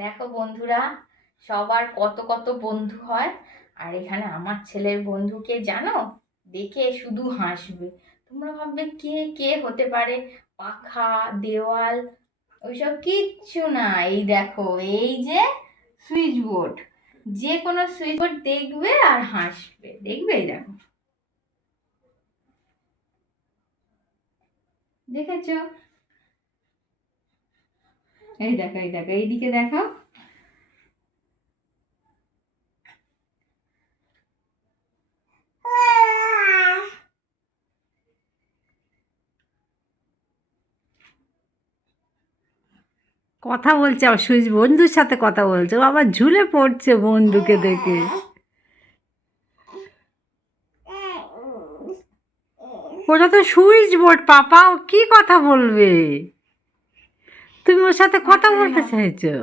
দেখো বন্ধুরা, সবার কত কত বন্ধু হয়। আর এখানে আমার ছেলের বন্ধুকে জানো, দেখে শুধু হাসবে। তোমরা ভাববে কে কে হতে পারে, পাখা, দেওয়াল, ওইসব কিচ্ছু না। এই দেখো, এই যে সুইচ বোর্ড, যে কোনো সুইচ বোর্ড দেখবে আর হাসবে। দেখবে, এই দেখো, দেখেছো? এই দেখো, এই দেখো, এইদিকে দেখো। কথা বলছে, আবার সুইচ বন্ধুর সাথে কথা বলছে, ও আবার ঝুলে পড়ছে বন্ধুকে দেখে। ওটা তো সুইচ বোর্ড পাপা, ও কি কথা বলবে? তুমি ওর সাথে কথা বলতে চাইছো?